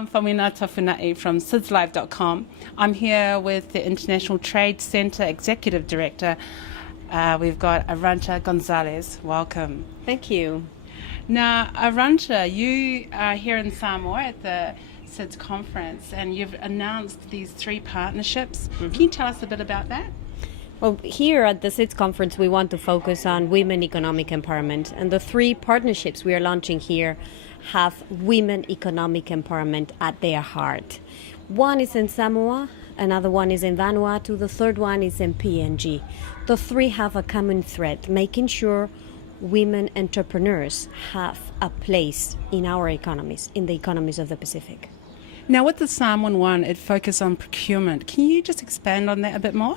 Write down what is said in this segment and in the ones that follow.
I'm Whaminata Funai from sidslive.com. I'm here with the International Trade Centre Executive Director. We've got Arancha González. Welcome. Thank you. Now, Arancha, you are here in Samoa at the SIDS conference, and you've announced these 3 partnerships. Can you tell us a bit about that? Well, here at the SIDS conference, we want to focus on women economic empowerment. And the 3 partnerships we are launching here have women economic empowerment at their heart. One is in Samoa, another one is in Vanuatu, the third one is in PNG. The 3 have a common thread, making sure women entrepreneurs have a place in our economies, in the economies of the Pacific. Now, with the Samoan one, it focuses on procurement. Can you just expand on that a bit more?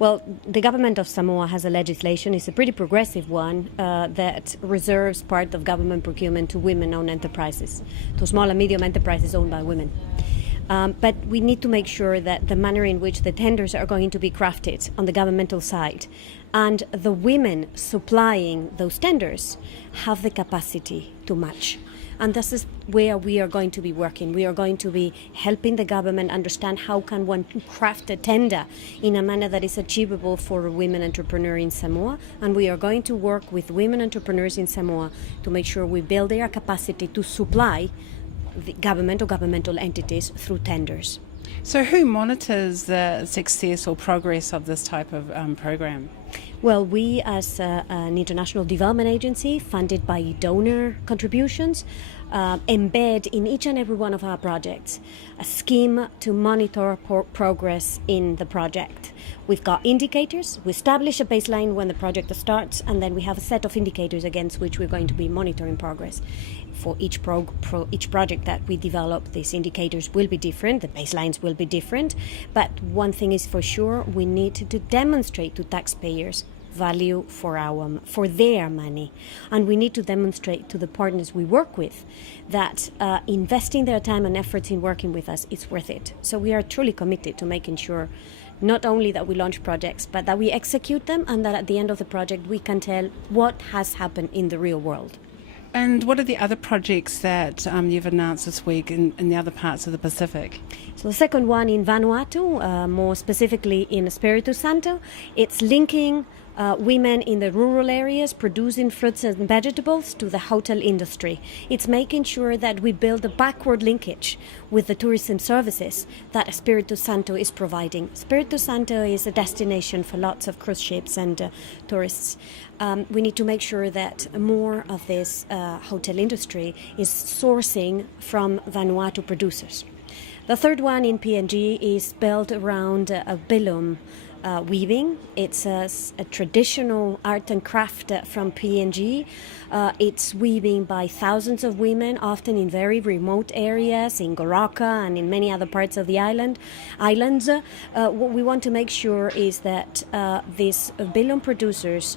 Well, the government of Samoa has a legislation, it's a pretty progressive one, that reserves part of government procurement to women-owned enterprises, to small and medium enterprises owned by women. But we need to make sure that the manner in which the tenders are going to be crafted on the governmental side and the women supplying those tenders have the capacity to match. And this is where we are going to be working. We are going to be helping the government understand how can one craft a tender in a manner that is achievable for a women entrepreneur in Samoa. And we are going to work with women entrepreneurs in Samoa to make sure we build their capacity to supply the government or governmental entities through tenders. So who monitors the success or progress of this type of program? Well, we as an international development agency funded by donor contributions embed in each and every one of our projects a scheme to monitor progress in the project. We've got indicators. We establish a baseline when the project starts, and then we have a set of indicators against which we're going to be monitoring progress. For each project that we develop, these indicators will be different, the baselines will be different, but one thing is for sure, we need to demonstrate to taxpayers value for their money, and we need to demonstrate to the partners we work with that investing their time and efforts in working with us is worth it. So we are truly committed to making sure not only that we launch projects, but that we execute them, and that at the end of the project we can tell what has happened in the real world. And what are the other projects that you've announced this week in the other parts of the Pacific? So the second one in Vanuatu, more specifically in Espiritu Santo, it's linking women in the rural areas producing fruits and vegetables to the hotel industry. It's making sure that we build a backward linkage with the tourism services that Espiritu Santo is providing. Espiritu Santo is a destination for lots of cruise ships and tourists. We need to make sure that more of this hotel industry is sourcing from Vanuatu producers. The third one in PNG is built around a bilum weaving. It's a traditional art and craft from PNG. It's weaving by thousands of women, often in very remote areas, in Goroka and in many other parts of the islands. What we want to make sure is that these bilum producers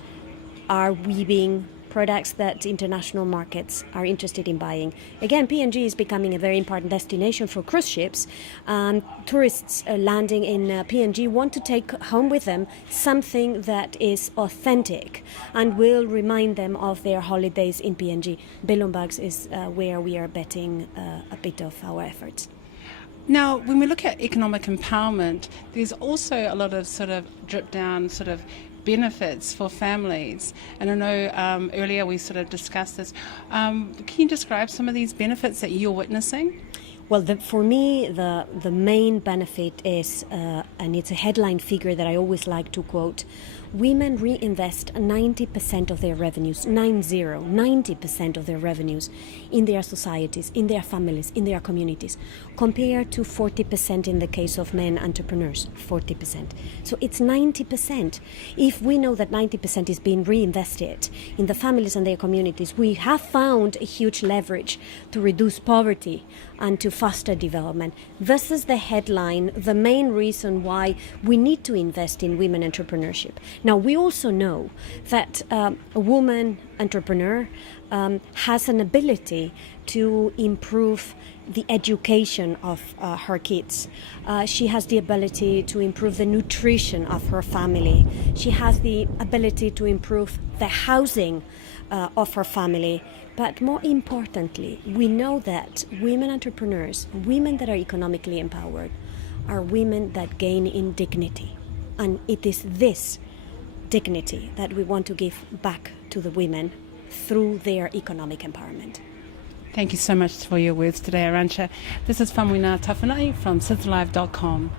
are weaving products that international markets are interested in buying. Again, PNG is becoming a very important destination for cruise ships. Tourists landing in PNG want to take home with them something that is authentic and will remind them of their holidays in PNG. Bilum bags is where we are betting a bit of our efforts. Now, when we look at economic empowerment, there's also a lot of sort of drip down sort of benefits for families. And I know earlier we sort of discussed this. Can you describe some of these benefits that you're witnessing? Well, for me, the main benefit is, and it's a headline figure that I always like to quote, women reinvest 90% of their revenues, 90% of their revenues in their societies, in their families, in their communities, compared to 40% in the case of men entrepreneurs, 40%. So it's 90%. If we know that 90% is being reinvested in the families and their communities, we have found a huge leverage to reduce poverty and to foster development. This is the headline, the main reason why we need to invest in women entrepreneurship. Now, we also know that a woman entrepreneur has an ability to improve the education of her kids. She has the ability to improve the nutrition of her family. She has the ability to improve the housing of our family. But more importantly, we know that women entrepreneurs, women that are economically empowered, are women that gain in dignity. And it is this dignity that we want to give back to the women through their economic empowerment. Thank you so much for your words today, Arancha. This is Famwina Tawhanai from SIDSLive.com.